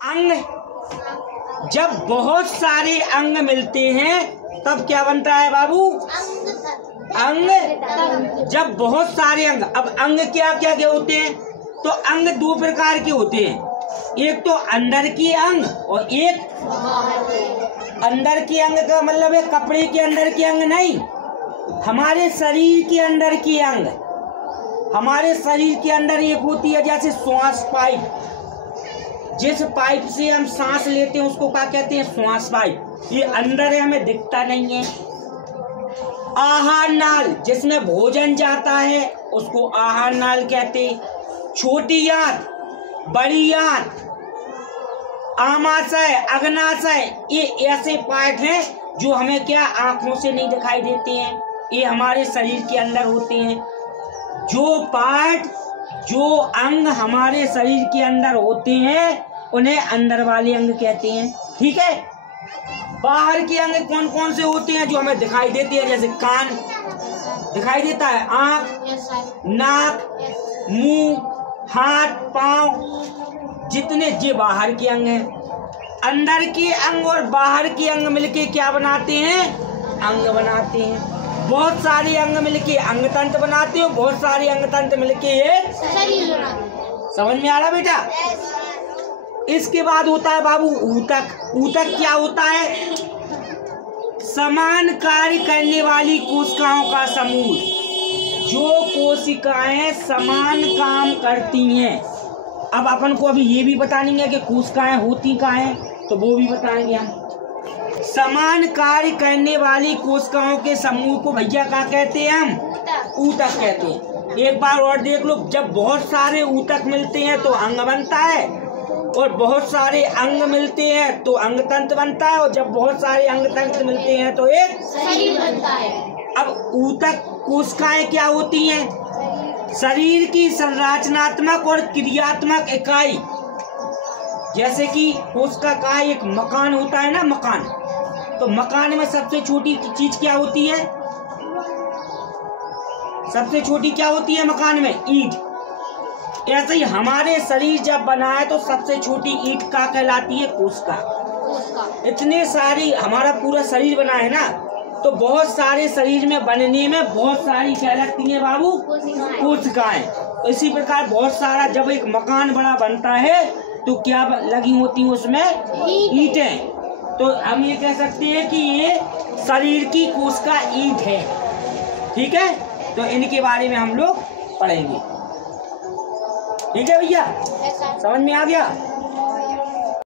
अंग, जब बहुत सारे अंग मिलते हैं तब क्या बनता है बाबू? अंग। जब बहुत सारे अंग, अब अंग क्या क्या क्या होते हैं? तो अंग दो प्रकार के होते हैं, एक तो अंदर के अंग और एक अंदर के अंग का मतलब है कपड़े के अंदर के अंग नहीं, हमारे शरीर के अंदर के अंग। हमारे शरीर के अंदर एक होती है जैसे श्वास पाइप, जिस पाइप से हम सांस लेते हैं उसको क्या कहते हैं? श्वास पाइप। ये अंदर है, हमें दिखता नहीं है। आहार नाल, जिसमें भोजन जाता है उसको आहार नाल कहते हैं। छोटी आंत, बड़ी आंत, आमाशय, अग्नाशय, ये ऐसे पार्ट हैं जो हमें क्या आंखों से नहीं दिखाई देते हैं, ये हमारे शरीर के अंदर होते हैं। जो पार्ट, जो अंग हमारे शरीर के अंदर होते हैं उन्हें अंदर वाले अंग कहते हैं। ठीक है। बाहर के अंग कौन कौन से होते हैं? जो हमें दिखाई देते हैं, जैसे कान दिखाई देता है, आंख, नाक, मुंह, हाथ, पांव, जितने ये बाहर के अंग हैं। अंदर के अंग और बाहर के अंग मिलके क्या बनाते हैं? अंग बनाते हैं। बहुत सारे अंग मिलके अंग तंत्र बनाते हो, बहुत सारे अंग तंत्र मिलके एक शरीर बनाते हैं। समझ में आ रहा बेटा? इसके बाद होता है बाबू ऊतक। ऊतक क्या होता है? समान कार्य करने वाली कोशिकाओं का समूह। जो कोशिकाएं समान काम करती हैं। अब अपन को अभी ये भी बतानी है कि कोशिकाएं होती कहाँ हैं, तो वो भी बताएंगे हम। समान कार्य करने वाली कोशिकाओं के समूह को भैया क्या कहते हैं? हम ऊतक कहते हैं। एक बार और देख लो, जब बहुत सारे ऊतक मिलते हैं तो अंग बनता है, और बहुत सारे अंग मिलते हैं तो अंग तंत्र बनता है, और जब बहुत सारे अंग तंत्र मिलते हैं तो एक शरीर बनता है। अब ऊतक कोशिकाएं क्या होती हैं? शरीर की संरचनात्मक और क्रियात्मक इकाई। जैसे कि कोशिका का एक मकान होता है ना, मकान, तो मकान में सबसे छोटी चीज क्या होती है? सबसे छोटी क्या होती है मकान में? ईंट। ऐसे ही हमारे शरीर जब बना है तो सबसे छोटी ईंट क्या कहलाती है? कोशिका। इतने सारी हमारा पूरा शरीर बना है ना, तो बहुत सारे शरीर में बनने में बहुत सारी क्या लगती है बाबू? कोशिकाएं। तो इसी प्रकार बहुत सारा जब एक मकान बड़ा बनता है तो क्या लगी होती है उसमें? ईंटें। तो हम ये कह सकते हैं कि ये शरीर की कोशिका ईंट है। ठीक है। तो इनके बारे में हम लोग पढ़ेंगे। ठीक है भैया, समझ में आ गया?